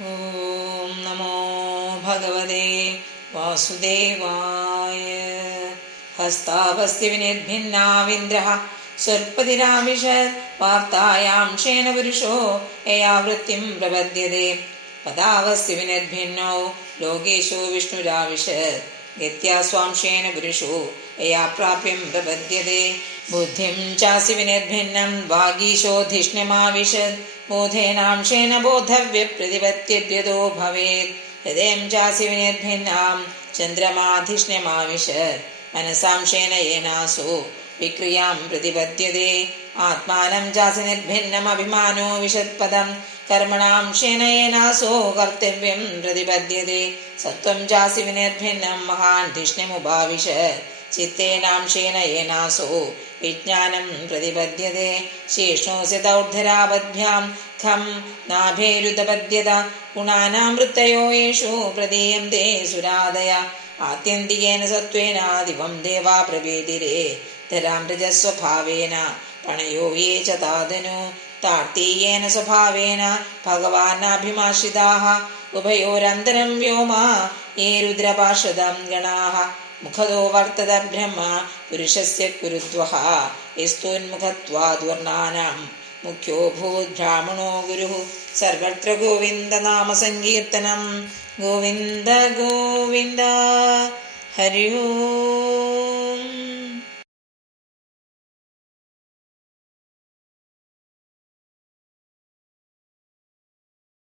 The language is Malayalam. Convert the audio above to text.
ഓം നമോ ഭഗവതേ വാസുദേവായ. ഹസ്താവസ്തി വിനിർഭിന്നാവിന്ദ്രഃ സർപ്പതിരാവിശത് വാർത്തായാം ക്ഷേന പുരുഷോ യയാ വൃത്തിം പ്രപദ്യതേ. പദാവസ്തി വിനിർഭിന്നോ ലോകേശോ വിഷ്ണുരാവിശത് ഗത്യാ സ്വാംശേന പുരുഷോ യയാ പ്രാപ്യം പ്രപദ്യതേ. ബുദ്ധിം ചാസി വിനിർഭിന്നം വാഗീശോധിഷ്ണ്യമാവിശത് ബോധേനാംശേന ബോധവ്യ പ്രതിപത്യദ്യതോ ഭവേത്. ഹൃദയം ചാസി വിനിർഭിന്നാം ചന്ദ്രമാധിഷ്ണ്യമാവിശത് മനസാംശേന യേനാസോ വിക്രിയാം പ്രതിപദ്യതേ. ആത്മാനം ചാസി നിർഭിന്നമഭിമാനോ വിശത്പദം കർമ്മണാംശേന യേനാസോ കർത്തവ്യം പ്രതിപദ്യതേ. സത്വം ചാസി വിനിർഭിന്നം മഹാൻ ധിഷ്ണ്യമുപാവിശത് ചിത്തേനാംശേന യേനാസോ വിജ്ഞാനം പ്രതിപദ്യതേ. ശേഷോസ്യ ദൗർധരാപദ്ഭ്യാം ഖം നാഭേരുദപദ്യത ഗുണാനാം വൃത്തയോ യേഷു പ്രദീയന്തെ സുരാദയ. ആത്യന്തികേന സത്വേന ദിവം ദേവാ പ്രവേദിരേ ധരാം രജസ്വഭാവേന പണയോ യേ ച താതനു. താർത്തീയേന സ്വഭാവേന ഭഗവാനാഭിമാശ്രിതാഃ ഉഭയോരന്തരം വ്യോമ യേ രുദ്രപാർഷദം ഗണാഃ. മുഖതോ വർത്തത ബ്രഹ്മ പുരുഷസ്യ കുരുദ്വഃ യസ്തോന്മുഖത്വാദ്വർണ്ണാനാം മുഖ്യോ ഭൂദ്ബ്രാഹ്മണോ ഗുരുഃ. സർവത്ര ഗോവിന്ദനാമ സങ്കീർത്തനം. ഗോവിന്ദ ഗോവിന്ദ. ഹരി ഓം.